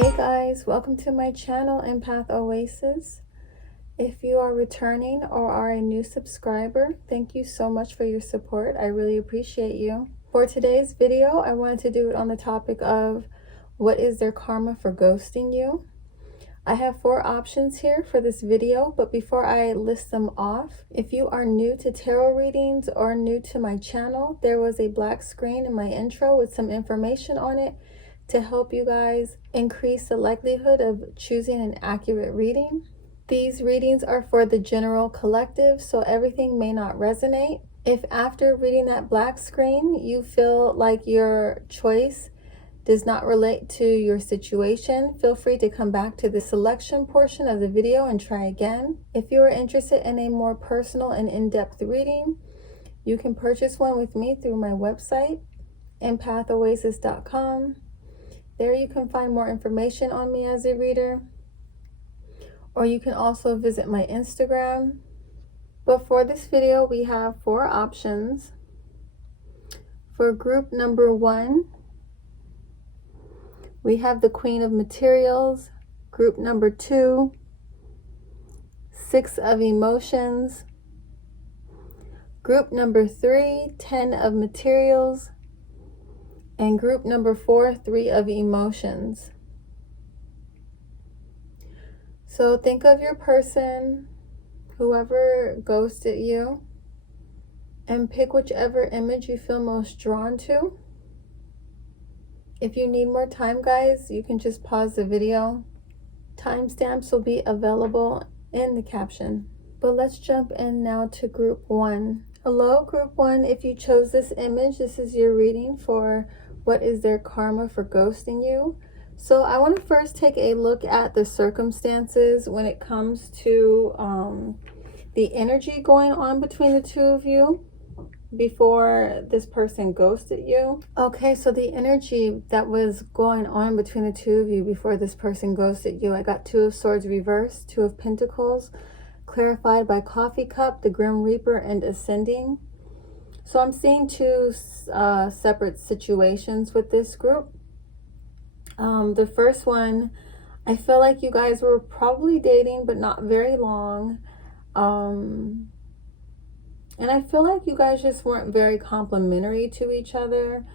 Hey guys, welcome to my channel, Empath Oasis. If you are returning or are a new subscriber, thank you so much for your support. I really appreciate you. For today's video, I wanted to do it on the topic of what is their karma for ghosting you. I have 4 options here for this video, but before I list them off, if you are new to tarot readings or new to my channel, there was a black screen in my intro with some information on it to help you guys increase the likelihood of choosing an accurate reading. These readings are for the general collective, so everything may not resonate. If after reading that black screen you feel like your choice does not relate to your situation, feel free to come back to the selection portion of the video and try again. If you are interested in a more personal and in-depth reading, you can purchase one with me through my website, empathoasis.com. There you can find more information on me as a reader, or you can also visit my Instagram. But for this video, we have 4 options. For group number 1, we have the Queen of Materials. Group number 2, 6 of Emotions. Group number 3, 10 of Materials. And group number 4, 3 of Emotions. So think of your person, whoever ghosted you, and pick whichever image you feel most drawn to. If you need more time, guys, you can just pause the video. Timestamps will be available in the caption. But let's jump in now to group 1. Hello, group 1. If you chose this image, this is your reading for what is their karma for ghosting you. So I want to first take a look at the circumstances when it comes to the energy going on between the two of you before this person ghosted you. Okay, so the energy that was going on between the two of you before this person ghosted you, I got 2 of Swords reversed, 2 of Pentacles, clarified by Coffee Cup, the Grim Reaper, and Ascending. So I'm seeing 2 separate situations with this group. The first one, I feel like you guys were probably dating, but not very long. And I feel like you guys just weren't very complimentary to each other.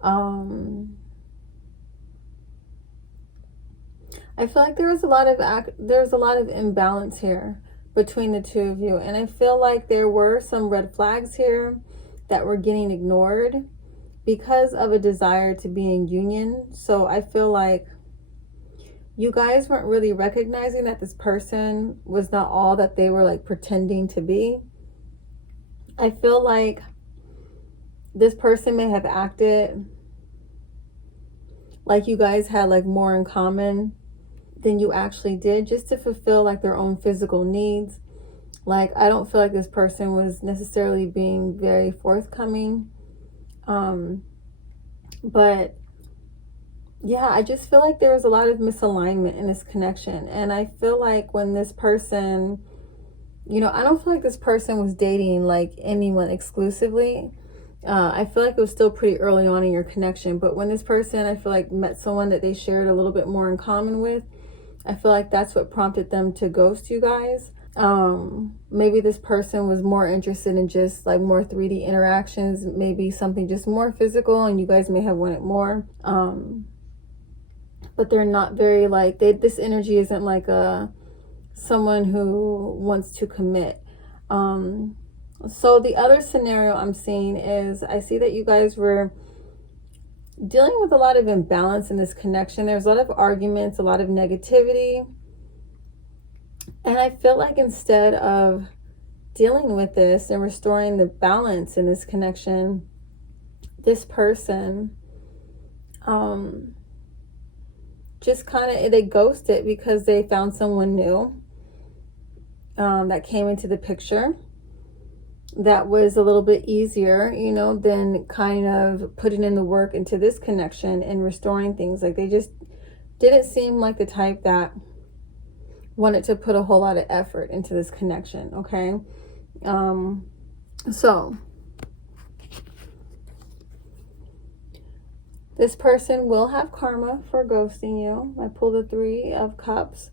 I feel like there was a lot of imbalance here between the two of you, and I feel like there were some red flags here that were getting ignored because of a desire to be in union. So I feel like you guys weren't really recognizing that this person was not all that they were like pretending to be. I feel like this person may have acted like you guys had like more in common than you actually did, just to fulfill like their own physical needs. Like, I don't feel like this person was necessarily being very forthcoming. But yeah, I just feel like there was a lot of misalignment in this connection. And I feel like when this person, you know, I don't feel like this person was dating like anyone exclusively. I feel like it was still pretty early on in your connection. But when this person, I feel like, met someone that they shared a little bit more in common with, I feel like that's what prompted them to ghost you guys. Maybe this person was more interested in just like more 3D interactions, maybe something just more physical, and you guys may have wanted more. But they're not very like, this energy isn't like someone who wants to commit. So the other scenario I'm seeing is, I see that you guys were dealing with a lot of imbalance in this connection. There's a lot of arguments, a lot of negativity. And I feel like instead of dealing with this and restoring the balance in this connection, this person just kind of, they ghosted because they found someone new that came into the picture that was a little bit easier, you know, than kind of putting in the work into this connection and restoring things. Like, they just didn't seem like the type that wanted to put a whole lot of effort into this connection. Okay. So This person will have karma for ghosting you. I pulled the 3 of Cups.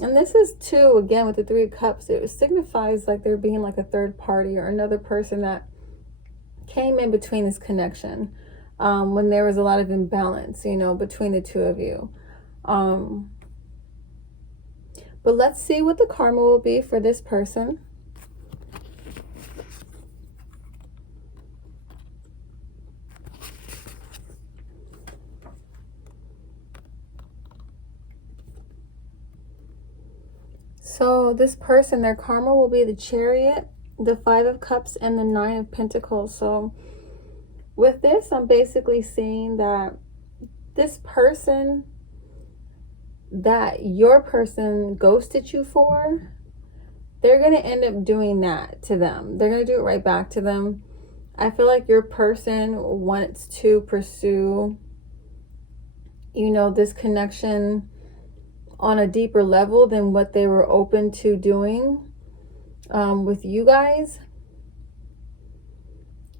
And this is too, again, with the 3 of Cups, it signifies like there being like a third party or another person that came in between this connection, when there was a lot of imbalance, you know, between the two of you. But let's see what the karma will be for this person. So this person, their karma will be the Chariot, the 5 of Cups, and the 9 of Pentacles. So with this, I'm basically seeing that this person that your person ghosted you for, they're going to end up doing that to them. They're going to do it right back to them. I feel like your person wants to pursue, you know, this connection on a deeper level than what they were open to doing with you guys.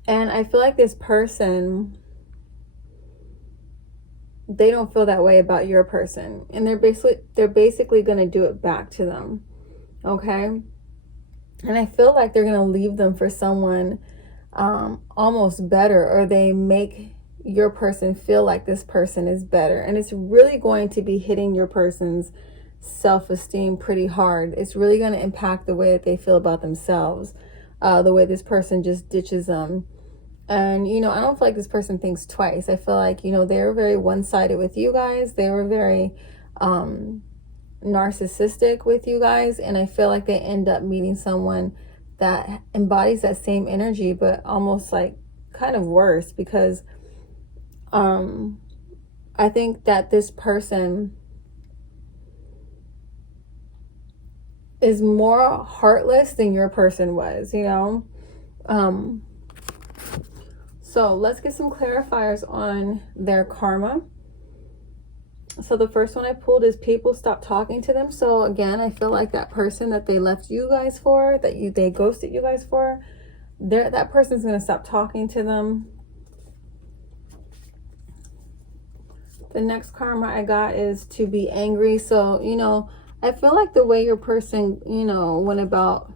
And I feel like this person, they don't feel that way about your person, and they're basically going to do it back to them. Okay. And I feel like they're going to leave them for someone almost better, or they make your person feel like this person is better. And it's really going to be hitting your person's self-esteem pretty hard. It's really going to impact the way that they feel about themselves, the way this person just ditches them. And, you know, I don't feel like this person thinks twice. I feel like, you know, they were very one-sided with you guys. They were very narcissistic with you guys. And I feel like they end up meeting someone that embodies that same energy, but almost like kind of worse, because I think that this person is more heartless than your person was, you know. So let's get some clarifiers on their karma. So the first one I pulled is people stop talking to them. So again, I feel like that person that they left you guys for, they ghosted you guys for, that person's going to stop talking to them. The next karma I got is to be angry. So, you know, I feel like the way your person, you know, went about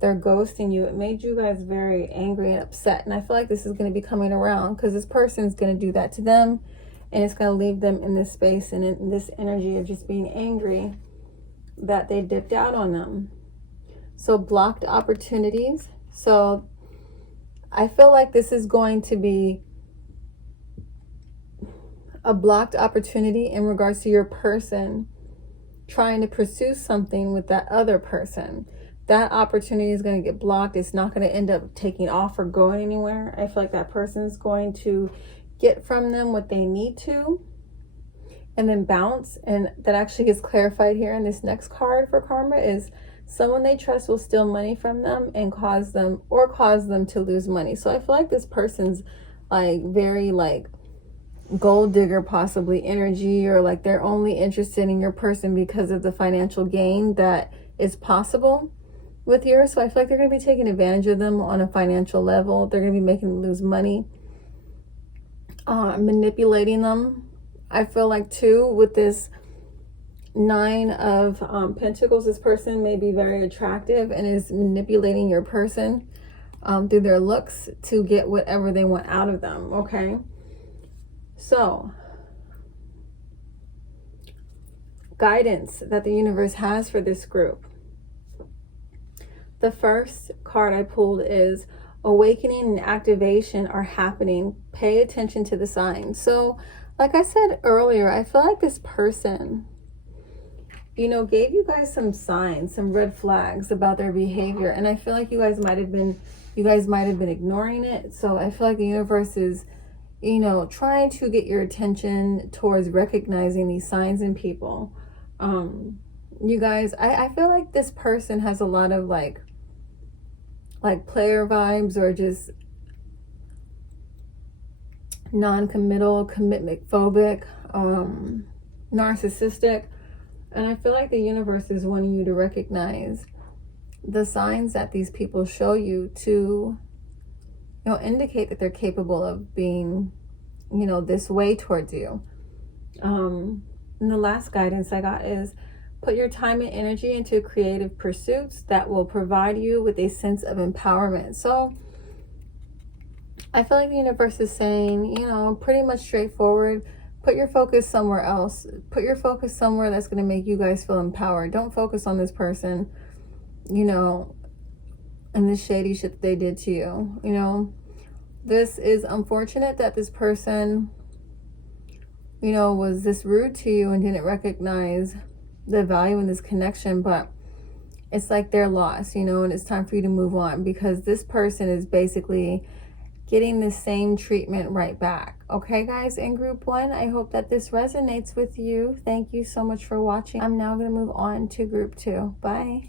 their ghosting you, it made you guys very angry and upset. And I feel like this is going to be coming around, because this person's going to do that to them, and it's going to leave them in this space and in this energy of just being angry that they dipped out on them. So blocked opportunities. So I feel like this is going to be a blocked opportunity in regards to your person trying to pursue something with that other person. That opportunity is going to get blocked. It's not going to end up taking off or going anywhere. I feel like that person is going to get from them what they need to and then bounce. And that actually gets clarified here in this next card for karma is someone they trust will steal money from them and cause them to lose money. So I feel like this person's like very like gold digger possibly energy, or like they're only interested in your person because of the financial gain that is possible with yours. So I feel like they're going to be taking advantage of them on a financial level. They're going to be making them lose money, manipulating them. I feel like too with this 9 of Pentacles, this person may be very attractive and is manipulating your person through their looks to get whatever they want out of them. Okay, so guidance that the universe has for this group. The first card I pulled is awakening and activation are happening. Pay attention to the signs. So like I said earlier, I feel like this person, you know, gave you guys some signs, some red flags about their behavior. And I feel like you guys might have been ignoring it. So I feel like the universe is, you know, trying to get your attention towards recognizing these signs in people. You guys, I feel like this person has a lot of like player vibes, or just non-committal, commitment phobic, narcissistic. And I feel like the universe is wanting you to recognize the signs that these people show you to, you know, indicate that they're capable of being you know, this way towards you. And the last guidance I got is put your time and energy into creative pursuits that will provide you with a sense of empowerment. So I feel like the universe is saying, you know, pretty much straightforward, put your focus somewhere else. Put your focus somewhere that's going to make you guys feel empowered. Don't focus on this person, you know, and the shady shit that they did to you. You know, this is unfortunate that this person, you know, was this rude to you and didn't recognize the value in this connection, but it's like they're lost, you know, and it's time for you to move on, because this person is basically getting the same treatment right back. Okay, guys, in group 1, I hope that this resonates with you. Thank you so much for watching. I'm now going to move on to group 2. Bye.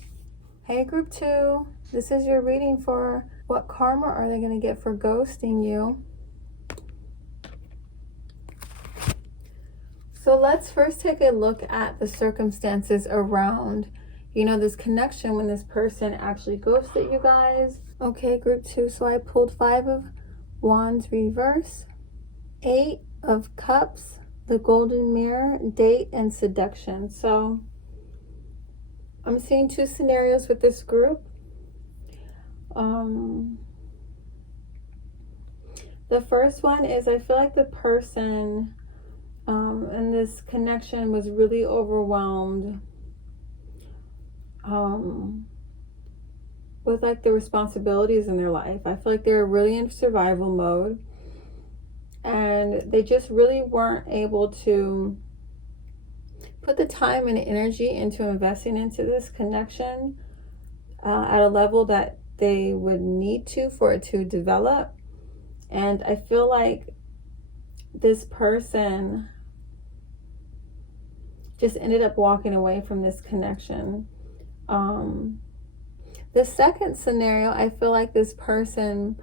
Hey, group 2, this is your reading for what karma are they going to get for ghosting you. So let's first take a look at the circumstances around, you know, this connection when this person actually ghosted you guys. Okay, group 2, so I pulled 5 of Wands reverse, 8 of Cups, the Golden Mirror, date, and seduction. So I'm seeing 2 scenarios with this group. The first one is, I feel like the person in this connection was really overwhelmed with like the responsibilities in their life. I feel like they were really in survival mode, and they just really weren't able to put the time and energy into investing into this connection at a level that they would need to for it to develop. And I feel like this person just ended up walking away from this connection. The second scenario, I feel like this person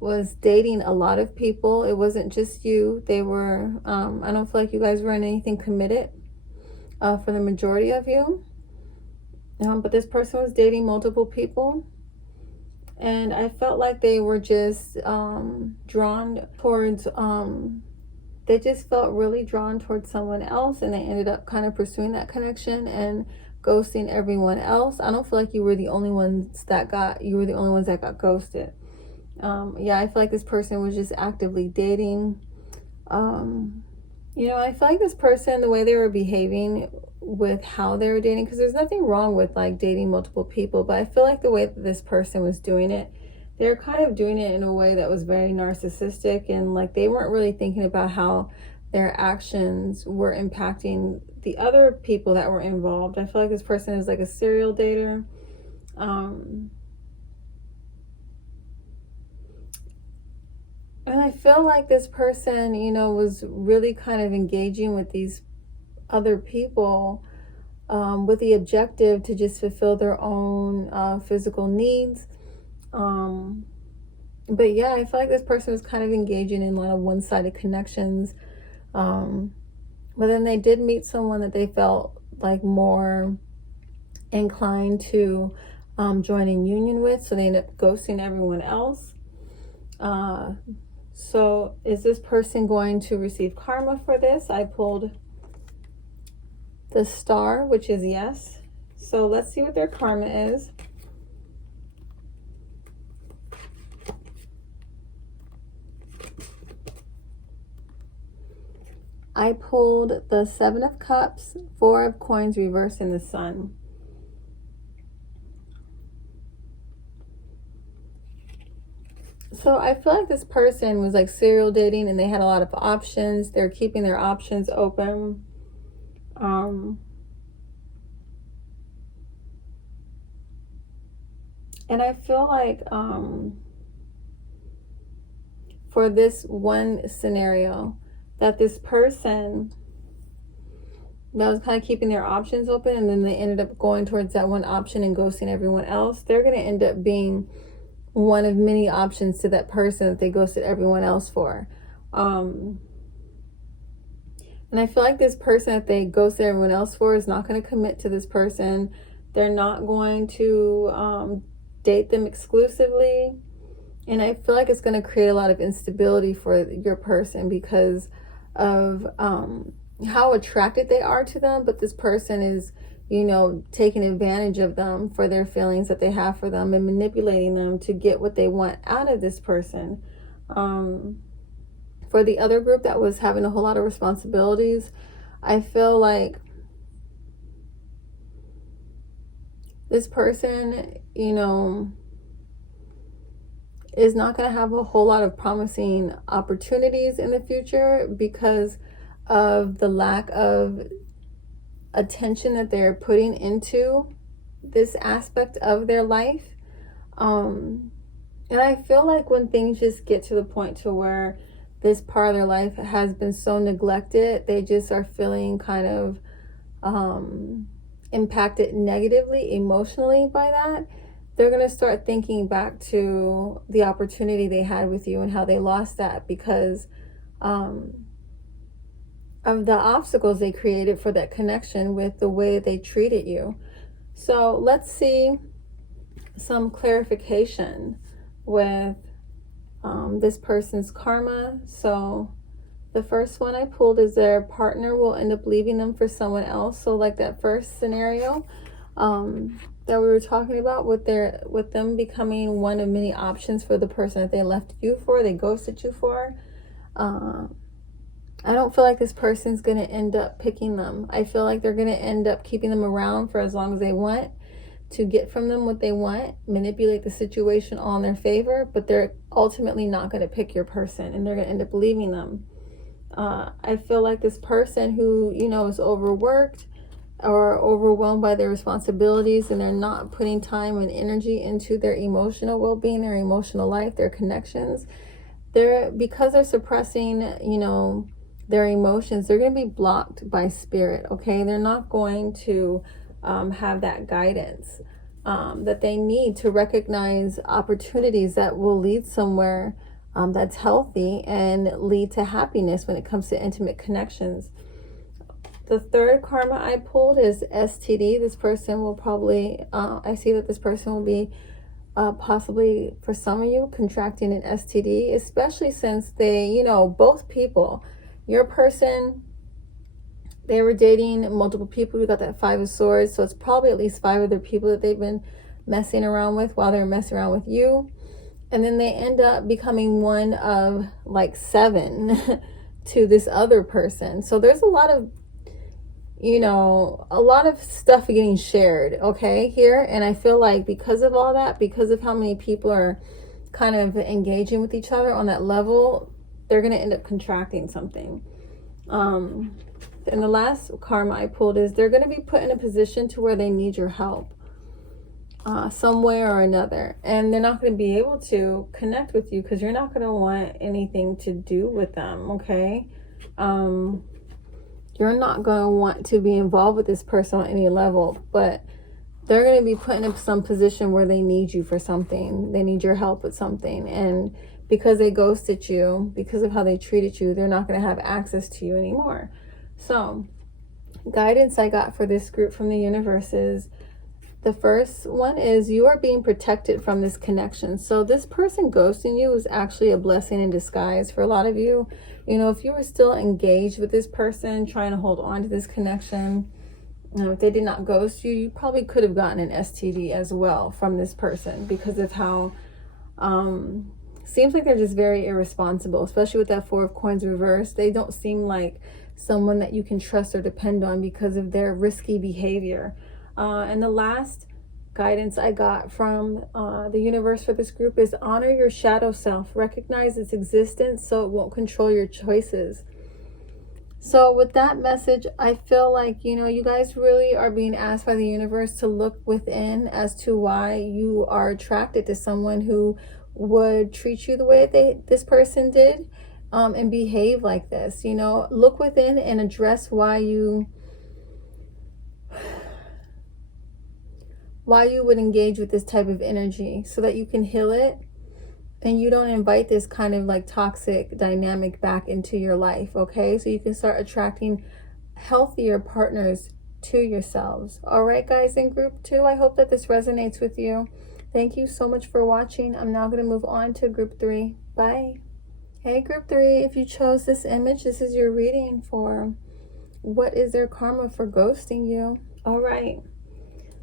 was dating a lot of people. It wasn't just you. They were, I don't feel like you guys were in anything committed for the majority of you. But this person was dating multiple people. And I felt like they were just drawn towards, they just felt really drawn towards someone else, and they ended up kind of pursuing that connection and ghosting everyone else. I don't feel like you were the only ones that got ghosted. Yeah, I feel like this person was just actively dating. You know, I feel like this person, the way they were behaving with how they were dating, because there's nothing wrong with like dating multiple people, but I feel like the way that this person was doing it, they're kind of doing it in a way that was very narcissistic, and like they weren't really thinking about how their actions were impacting the other people that were involved. I feel like this person is like a serial dater. And I feel like this person, you know, was really kind of engaging with these other people with the objective to just fulfill their own physical needs. But yeah, I feel like this person was kind of engaging in a lot of one-sided connections. But then they did meet someone that they felt like more inclined to join in union with, so they ended up ghosting everyone else. So is this person going to receive karma for this? I pulled the Star, which is yes. So let's see what their karma is. I pulled the 7 of Cups, 4 of Coins reversed, in the Sun. So I feel like this person was like serial dating, and they had a lot of options. They're keeping their options open. And I feel like for this one scenario, that this person that was kind of keeping their options open, and then they ended up going towards that one option and ghosting everyone else, they're going to end up being one of many options to that person that they ghosted everyone else for. And I feel like this person that they ghosted everyone else for is not going to commit to this person. They're not going to date them exclusively. And I feel like it's going to create a lot of instability for your person because of how attracted they are to them. But this person is, taking advantage of them for their feelings that they have for them and manipulating them to get what they want out of this person. For the other group that was having a whole lot of responsibilities, I feel like this person, is not going to have a whole lot of promising opportunities in the future because of the lack of attention that they're putting into this aspect of their life. And I feel like when things just get to the point to where this part of their life has been so neglected, they just are feeling kind of impacted negatively, emotionally by that. They're going to start thinking back to the opportunity they had with you and how they lost that because of the obstacles they created for that connection with the way they treated you. So let's see some clarification with this person's karma. So the first one I pulled is their partner will end up leaving them for someone else. So like that first scenario that we were talking about with them becoming one of many options for the person that they left you for, they ghosted you for. I don't feel like this person's going to end up picking them. I feel like they're going to end up keeping them around for as long as they want to get from them what they want, manipulate the situation all in their favor, but they're ultimately not going to pick your person and they're going to end up leaving them. I feel like this person who, is overworked or overwhelmed by their responsibilities and they're not putting time and energy into their emotional well-being, their emotional life, their connections, because they're suppressing, their emotions, they're going to be blocked by spirit, okay? They're not going to have that guidance that they need to recognize opportunities that will lead somewhere that's healthy and lead to happiness when it comes to intimate connections. The third karma I pulled is STD. This person will probably, I see that this person will be possibly, for some of you, contracting an STD, especially since they, both people, your person, they were dating multiple people. We got that 5 of Swords, so it's probably at least 5 other people that they've been messing around with while they're messing around with you. And then they end up becoming one of like 7 to this other person. So there's a lot of, a lot of stuff getting shared, okay, here. And I feel like because of all that, because of how many people are kind of engaging with each other on that level, they're going to end up contracting something. And the last karma I pulled is they're going to be put in a position to where they need your help some way or another. And they're not going to be able to connect with you because you're not going to want anything to do with them, okay? You're not going to want to be involved with this person on any level, but they're going to be put in some position where they need you for something. They need your help with something. And because they ghosted you, because of how they treated you, they're not going to have access to you anymore. So, guidance I got for this group from the universe is, the first one is you are being protected from this connection. So this person ghosting you is actually a blessing in disguise for a lot of you. If you were still engaged with this person, trying to hold on to this connection, if they did not ghost you, you probably could have gotten an STD as well from this person because of how seems like they're just very irresponsible, especially with that 4 of Coins reversed. They don't seem like someone that you can trust or depend on because of their risky behavior. And the last guidance I got from the universe for this group is honor your shadow self. Recognize its existence so it won't control your choices. So with that message, I feel like, you guys really are being asked by the universe to look within as to why you are attracted to someone who would treat you the way this person did and behave like this. Look within and address why you would engage with this type of energy so that you can heal it and you don't invite this kind of like toxic dynamic back into your life, okay? So you can start attracting healthier partners to yourselves. All right, guys, in group 2, I hope that this resonates with you. Thank you so much for watching. I'm now going to move on to group 3. Bye. Hey, group 3, if you chose this image, this is your reading for what is their karma for ghosting you. All right.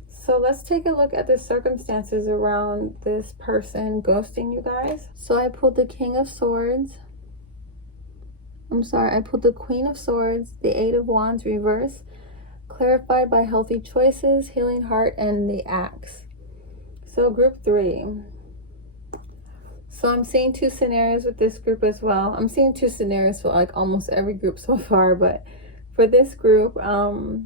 So let's take a look at the circumstances around this person ghosting you guys. So I pulled the King of Swords. I pulled the Queen of Swords, the Eight of Wands reverse, clarified by healthy choices, healing heart, and the Axe. So group 3. So I'm seeing 2 scenarios with this group as well. I'm seeing 2 scenarios for like almost every group so far, but for this group, the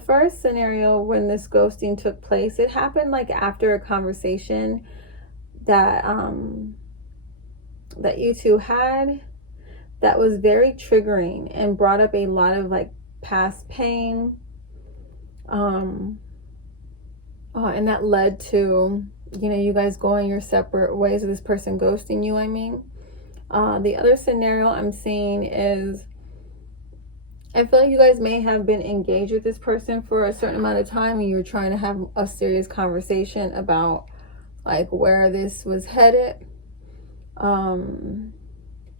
first scenario when this ghosting took place, it happened like after a conversation that that you two had that was very triggering and brought up a lot of like past pain, and that led to, you know, you guys going your separate ways, of this person ghosting you. I mean, the other scenario I'm seeing is, I feel like you guys may have been engaged with this person for a certain amount of time, and you were trying to have a serious conversation about like where this was headed.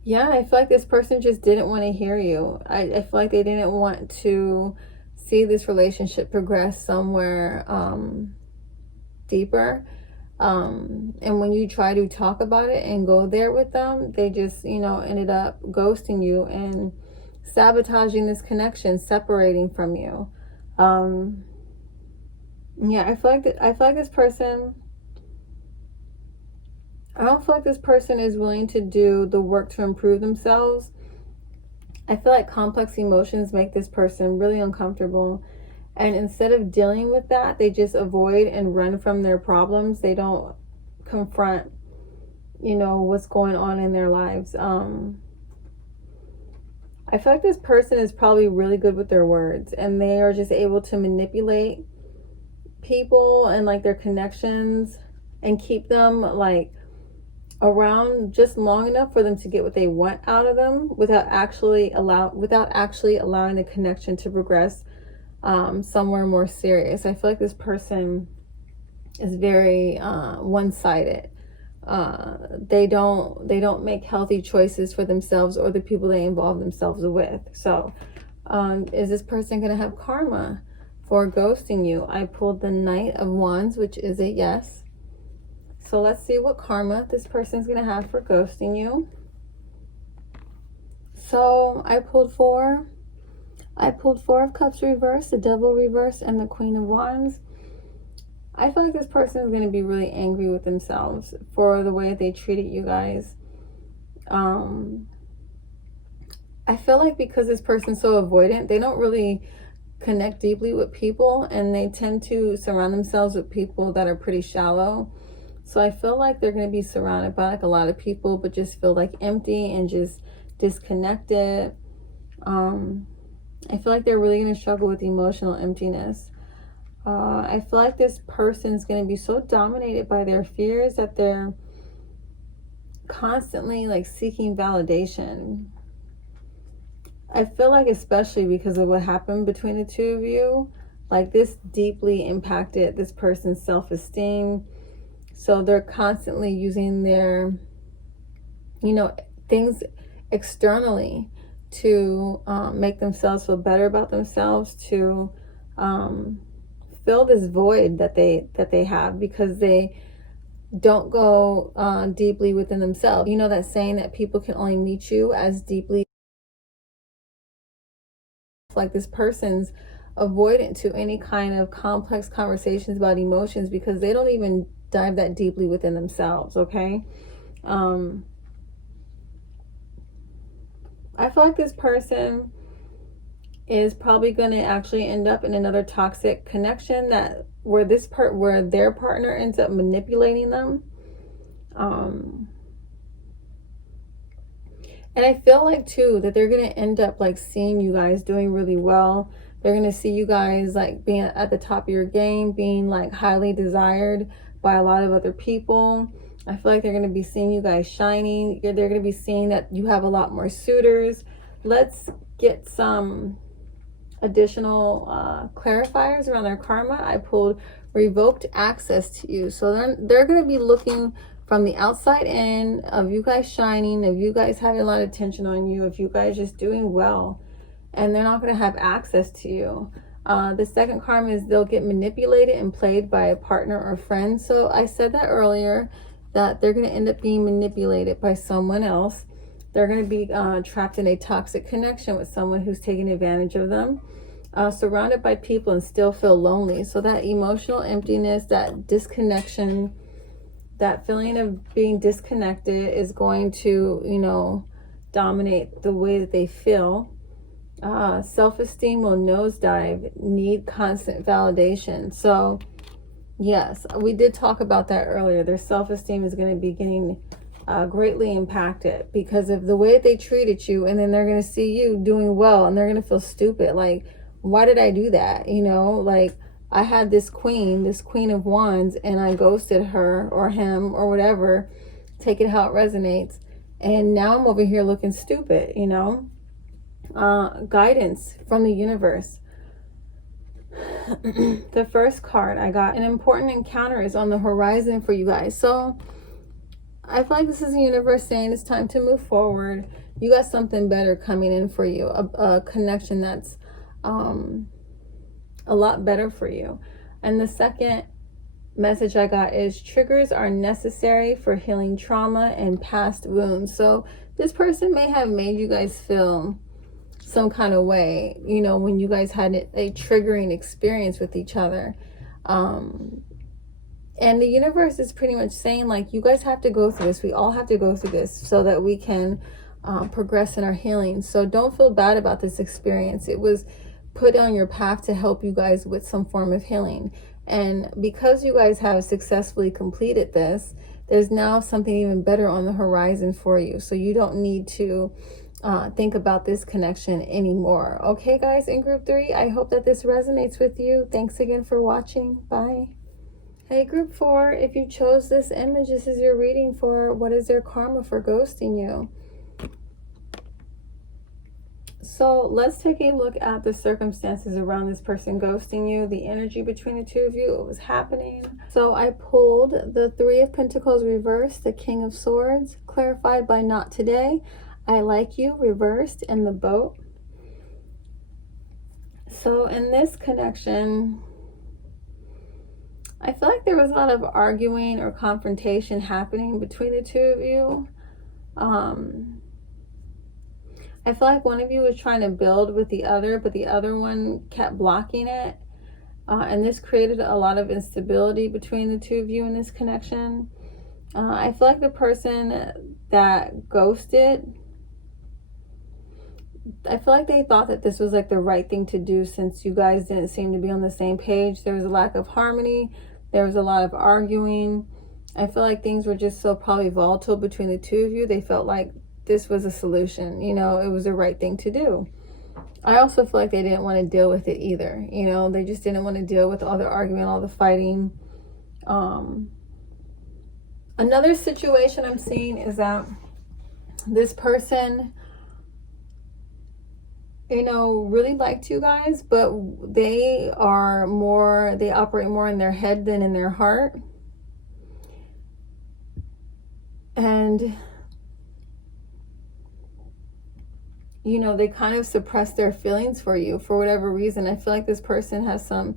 Yeah, I feel like this person just didn't want to hear you. I feel like they didn't want to see this relationship progress somewhere deeper. And when you try to talk about it and go there with them, they just, you know, ended up ghosting you and sabotaging this connection, separating from you. Yeah, I feel like this person, I don't feel like this person is willing to do the work to improve themselves. I feel like complex emotions make this person really uncomfortable. And instead of dealing with that, they just avoid and run from their problems. They don't confront, you know, what's going on in their lives. I feel like this person is probably really good with their words, and they are just able to manipulate people and like their connections and keep them like around just long enough for them to get what they want out of them without actually allowing the connection to progress somewhere more serious. I feel like this person is very one-sided. They don't make healthy choices for themselves or the people they involve themselves with. So is this person going to have karma for ghosting you? I pulled the Knight of Wands, which is a yes. So let's see what karma this person is going to have for ghosting you. So I pulled 4 of Cups reversed, the Devil reversed, and the Queen of Wands. I feel like this person is going to be really angry with themselves for the way they treated you guys. I feel like because this person's so avoidant, they don't really connect deeply with people, and they tend to surround themselves with people that are pretty shallow. So I feel like they're going to be surrounded by like a lot of people, but just feel like empty and just disconnected. I feel like they're really going to struggle with emotional emptiness. I feel like this person's going to be so dominated by their fears that they're constantly like seeking validation. I feel like, especially because of what happened between the two of you, like this deeply impacted this person's self-esteem. So they're constantly using their, you know, things externally to make themselves feel better about themselves, to fill this void that they have because they don't go deeply within themselves. You know that saying that people can only meet you as deeply. Like this person's avoidant to any kind of complex conversations about emotions because they don't even dive that deeply within themselves. Okay. I feel like this person is probably going to actually end up in another toxic connection that where their partner ends up manipulating them. And I feel like too that they're going to end up like seeing you guys doing really well. They're going to see you guys like being at the top of your game, being like highly desired by a lot of other people. I feel like they're going to be seeing you guys shining. They're going to be seeing that you have a lot more suitors. Let's get some additional clarifiers around their karma, I pulled revoked access to you. So they're going to be looking from the outside in of you guys shining, of you guys having a lot of attention on you, of you guys just doing well, and they're not going to have access to you. The second karma is they'll get manipulated and played by a partner or friend. So I said that earlier, that they're going to end up being manipulated by someone else. They're going to be trapped in a toxic connection with someone who's taking advantage of them. Surrounded by people and still feel lonely. So that emotional emptiness, that disconnection, that feeling of being disconnected is going to, you know, dominate the way that they feel. Self-esteem will nosedive, need constant validation. So yes, we did talk about that earlier. Their self-esteem is going to be getting greatly impacted because of the way that they treated you, and then they're going to see you doing well and they're going to feel stupid. Like, why did I do that? You know, like, I had this queen of wands, and I ghosted her or him or whatever. Take it how it resonates. And now I'm over here looking stupid, you know. Guidance from the universe. The first card I got, an important encounter is on the horizon for you guys. So I feel like this is the universe saying it's time to move forward. You got something better coming in for you, a connection that's a lot better for you. And the second message I got is triggers are necessary for healing trauma and past wounds. So this person may have made you guys feel some kind of way, you know, when you guys had a triggering experience with each other. And the universe is pretty much saying, like, you guys have to go through this. We all have to go through this so that we can progress in our healing. So don't feel bad about this experience. It was put on your path to help you guys with some form of healing. And because you guys have successfully completed this, there's now something even better on the horizon for you. So you don't need to think about this connection anymore. Okay, guys, in group 3, I hope that this resonates with you. Thanks again for watching. Bye. Hey, group 4, if you chose this image, this is your reading for what is their karma for ghosting you. So let's take a look at the circumstances around this person ghosting you, the energy between the two of you, what was happening. So I pulled the 3 of Pentacles reversed, the King of Swords, clarified by not today, I like you reversed, and the Boat. So in this connection, I feel like there was a lot of arguing or confrontation happening between the two of you. I feel like one of you was trying to build with the other, but the other one kept blocking it. And this created a lot of instability between the two of you in this connection. I feel like the person that ghosted, I feel like they thought that this was like the right thing to do since you guys didn't seem to be on the same page. There was a lack of harmony. There was a lot of arguing. I feel like things were just so probably volatile between the two of you. They felt like this was a solution, you know, it was the right thing to do. I also feel like they didn't want to deal with it either. You know, they just didn't want to deal with all the arguing, all the fighting. Another situation I'm seeing is that this person, you know, really liked you guys, but they operate more in their head than in their heart. And you know, they kind of suppress their feelings for you for whatever reason. I feel like this person has some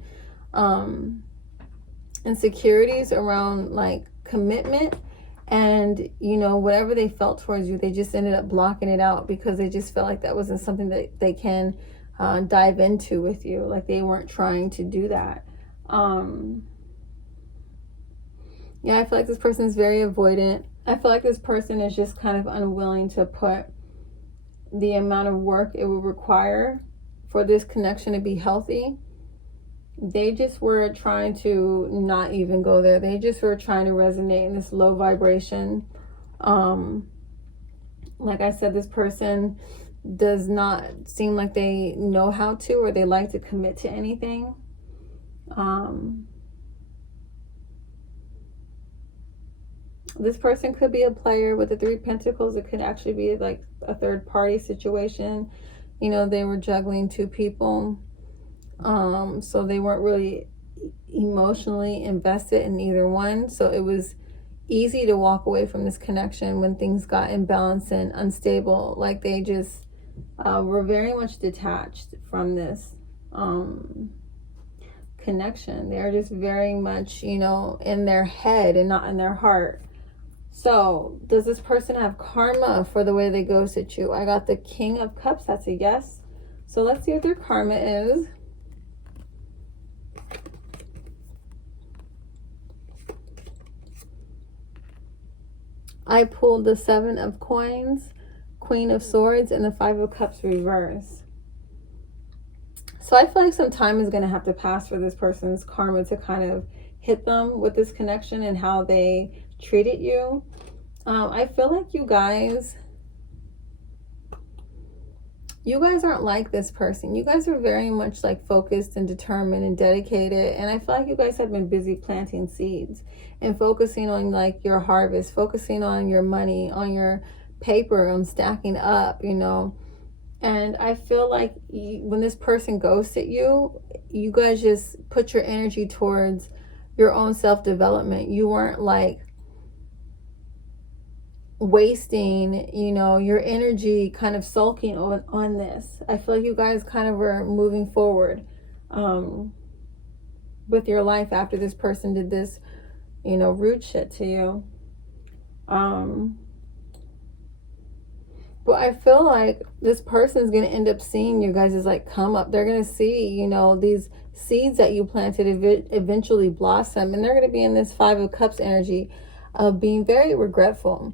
insecurities around like commitment, and you know, whatever they felt towards you, they just ended up blocking it out because they just felt like that wasn't something that they can dive into with you. Like they weren't trying to do that. Yeah, I feel like this person is very avoidant. I feel like this person is just kind of unwilling to put the amount of work it would require for this connection to be healthy. They just were trying to not even go there. They just were trying to resonate in this low vibration. Like I said, this person does not seem like they know how to, or they like to commit to anything. This person could be a player with the 3 Pentacles. It could actually be like a third party situation. You know, they were juggling 2 people. So they weren't really emotionally invested in either one. So it was easy to walk away from this connection when things got imbalanced and unstable. Like they just were very much detached from this connection. They're just very much, you know, in their head and not in their heart. So does this person have karma for the way they ghosted you? I got the King of Cups. That's a yes. So let's see what their karma is. I pulled the Seven of Coins, Queen of Swords, and the Five of Cups reverse. So I feel like some time is going to have to pass for this person's karma to kind of hit them with this connection and how they treated you. I feel like you guys aren't like this person. You guys are very much like focused and determined and dedicated. And I feel like you guys have been busy planting seeds and focusing on like your harvest, focusing on your money, on your paper, on stacking up, you know. And I feel like when this person ghosted you, you guys just put your energy towards your own self-development. You weren't like wasting, you know, your energy kind of sulking on this. I feel like you guys kind of were moving forward with your life after this person did this, you know, rude shit to you. But I feel like this person is going to end up seeing you guys as like come up. They're going to see, you know, these seeds that you planted eventually blossom. And they're going to be in this Five of Cups energy of being very regretful,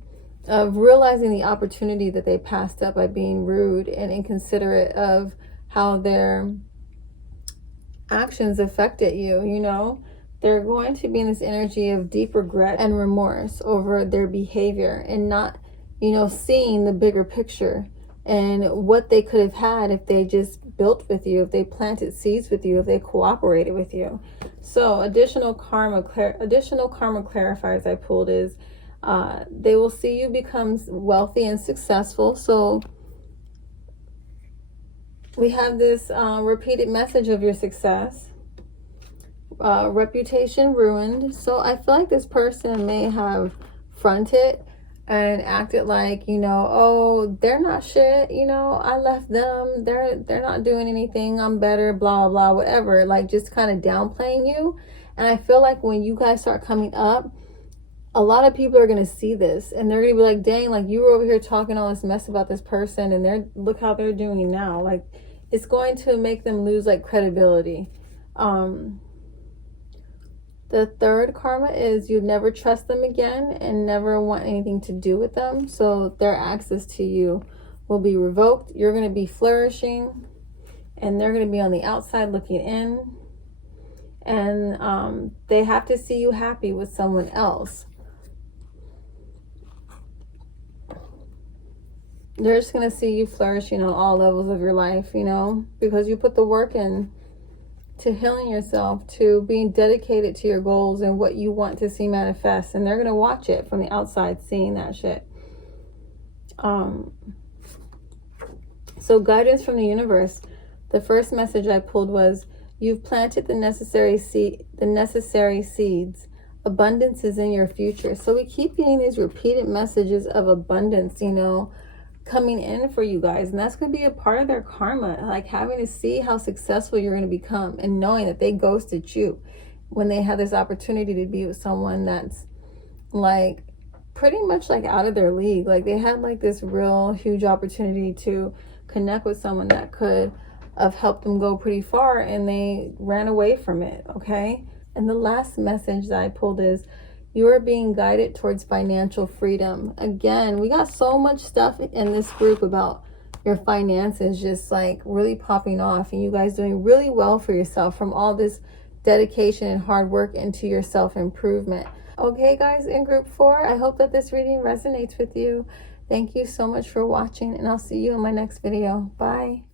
of realizing the opportunity that they passed up by being rude and inconsiderate of how their actions affected you, you know. They're going to be in this energy of deep regret and remorse over their behavior and not, you know, seeing the bigger picture and what they could have had if they just built with you, if they planted seeds with you, if they cooperated with you. So additional karma clarifiers I pulled is they will see you become wealthy and successful. So we have this repeated message of your success. Reputation ruined. So I feel like this person may have fronted and acted like, you know, oh, they're not shit, you know, I left them, they're not doing anything, I'm better, blah blah, whatever, like just kind of downplaying you. And I feel like when you guys start coming up, a lot of people are going to see this and they're going to be like, dang, like you were over here talking all this mess about this person and look how they're doing now. Like it's going to make them lose like credibility. The third karma is you never trust them again and never want anything to do with them. So their access to you will be revoked. You're going to be flourishing and they're going to be on the outside looking in. And they have to see you happy with someone else. They're just going to see you flourishing on all levels of your life, you know, because you put the work in to healing yourself, to being dedicated to your goals and what you want to see manifest. And they're going to watch it from the outside, seeing that shit. So guidance from the universe. The first message I pulled was, you've planted the necessary seeds. Abundance is in your future. So we keep getting these repeated messages of abundance, you know, coming in for you guys. And that's going to be a part of their karma, like having to see how successful you're going to become and knowing that they ghosted you when they had this opportunity to be with someone that's like pretty much like out of their league. Like they had like this real huge opportunity to connect with someone that could have helped them go pretty far and they ran away from it. Okay. And the last message that I pulled is, you are being guided towards financial freedom. Again, we got so much stuff in this group about your finances just like really popping off and you guys doing really well for yourself from all this dedication and hard work into your self-improvement. Okay, guys, in group 4, I hope that this reading resonates with you. Thank you so much for watching and I'll see you in my next video. Bye.